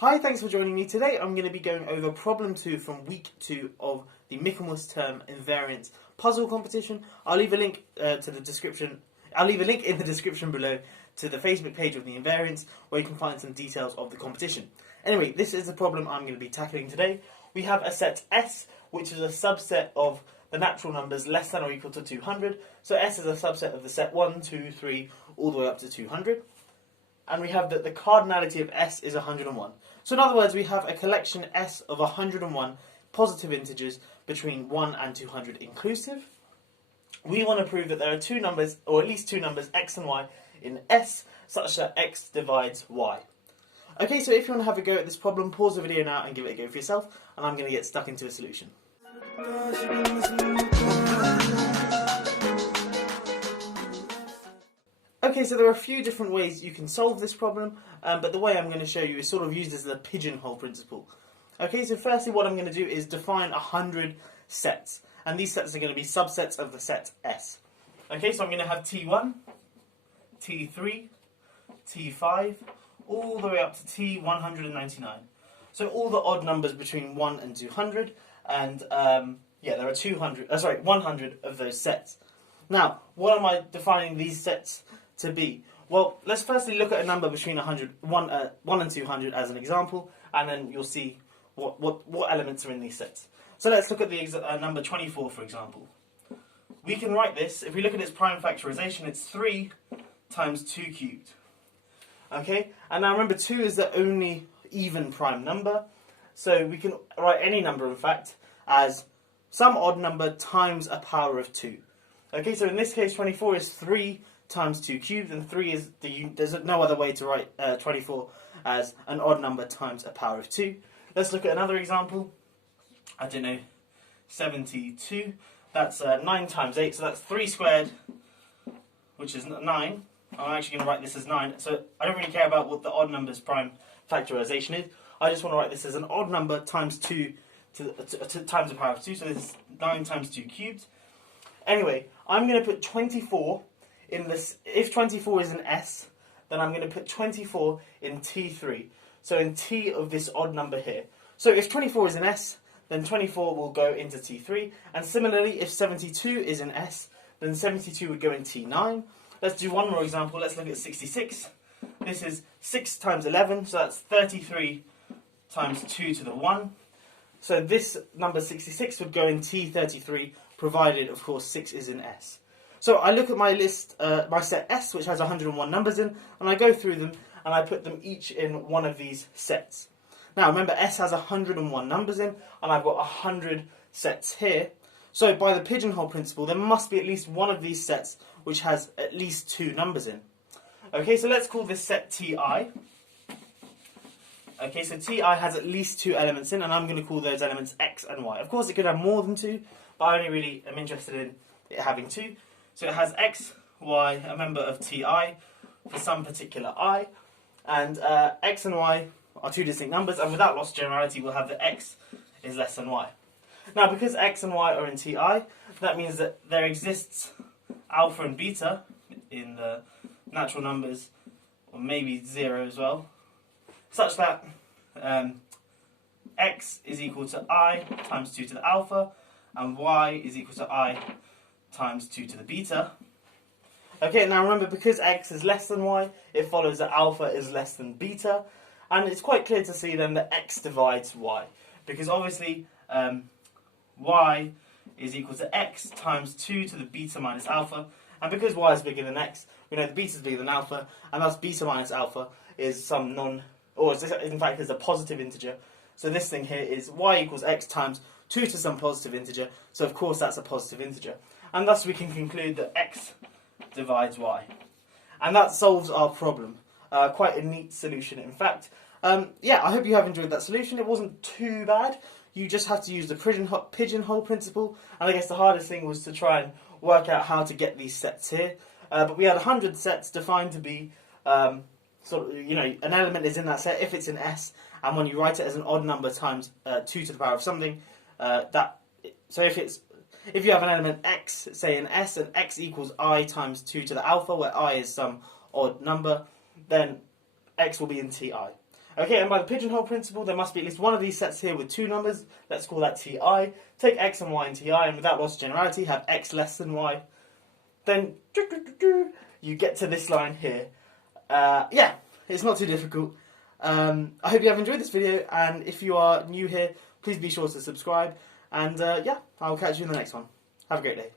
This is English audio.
Hi, thanks for joining me. Today I'm going to be going over problem 2 from week 2 of the Michaelmas term Invariants puzzle competition. I'll leave a link in the description below to the Facebook page of the Invariants where you can find some details of the competition. Anyway, this is the problem I'm going to be tackling today. We have a set S, which is a subset of the natural numbers less than or equal to 200. So S is a subset of the set 1, 2, 3, all the way up to 200. And we have that the cardinality of S is 101. So in other words, we have a collection S of 101 positive integers between 1 and 200 inclusive. We want to prove that there are two numbers, or at least two numbers, X and Y, in S, such that X divides Y. Okay, so if you want to have a go at this problem, pause the video now and give it a go for yourself, and I'm going to get stuck into a solution. Okay, so there are a few different ways you can solve this problem, but the way I'm going to show you is sort of used as the pigeonhole principle. Okay, so firstly what I'm going to do is define 100 sets, and these sets are going to be subsets of the set S. Okay, so I'm going to have T1, T3, T5, all the way up to T199. So all the odd numbers between 1 and 200, and there are 100 of those sets. Now, what am I defining these sets to be? Well, let's firstly look at a number between 1 and 200 as an example, and then you'll see what elements are in these sets. So let's look at the number 24, for example. We can write this, if we look at its prime factorization, it's 3 times 2 cubed. Okay, and now remember 2 is the only even prime number, so we can write any number, in fact, as some odd number times a power of 2. Okay, so in this case 24 is 3 times 2 cubed, and 3 is there's no other way to write 24 as an odd number times a power of 2. Let's look at another example. 72. That's 9 times 8, so that's 3 squared, which is 9. I'm actually going to write this as 9, so I don't really care about what the odd number's prime factorization is. I just want to write this as an odd number times 2 times the power of 2, so this is 9 times 2 cubed. Anyway, I'm going to put 24 in this. If 24 is an S, then I'm going to put 24 in T3. So in T of this odd number here. So if 24 is an S, then 24 will go into T3. And similarly, if 72 is an S, then 72 would go in T9. Let's do one more example. Let's look at 66. This is 6 times 11, so that's 33 times 2 to the 1. So this number 66 would go in T33, provided, of course, 6 is in S. So I look at my list, my set S, which has 101 numbers in, and I go through them, and I put them each in one of these sets. Now, remember, S has 101 numbers in, and I've got 100 sets here. So by the pigeonhole principle, there must be at least one of these sets which has at least 2 numbers in. Okay, so let's call this set Ti. Okay, so Ti has at least 2 elements in, and I'm going to call those elements X and Y. Of course, it could have more than 2, but I only really am interested in it having 2. So it has X, Y, a member of Ti, for some particular I, and X and Y are 2 distinct numbers, and without loss of generality, we'll have that X is less than Y. Now, because X and Y are in Ti, that means that there exists alpha and beta in the natural numbers, or maybe 0 as well, such that X is equal to I times 2 to the alpha, and Y is equal to I times 2 to the beta. Okay, now remember, because X is less than Y, it follows that alpha is less than beta, and it's quite clear to see then that X divides Y, because obviously Y is equal to X times 2 to the beta minus alpha, and because Y is bigger than X, we know the beta is bigger than alpha, and thus beta minus alpha is some in fact is a positive integer. So this thing here is Y equals X times 2 to some positive integer, so of course that's a positive integer. And thus we can conclude that X divides Y. And that solves our problem. Quite a neat solution, in fact. I hope you have enjoyed that solution. It wasn't too bad. You just have to use the pigeonhole principle, and I guess the hardest thing was to try and work out how to get these sets here. But we had 100 sets defined to be an element is in that set if it's an S, and when you write it as an odd number times 2 to the power of something, if you have an element X, say an S, and X equals I times 2 to the alpha, where I is some odd number, then X will be in Ti. Okay, and by the pigeonhole principle, there must be at least one of these sets here with two numbers. Let's call that ti. Take x and y in ti, and without loss of generality, have x less than y. Then you get to this line here. Yeah, it's not too difficult. I hope you have enjoyed this video, and if you are new here, please be sure to subscribe. And yeah, I'll catch you in the next one. Have a great day.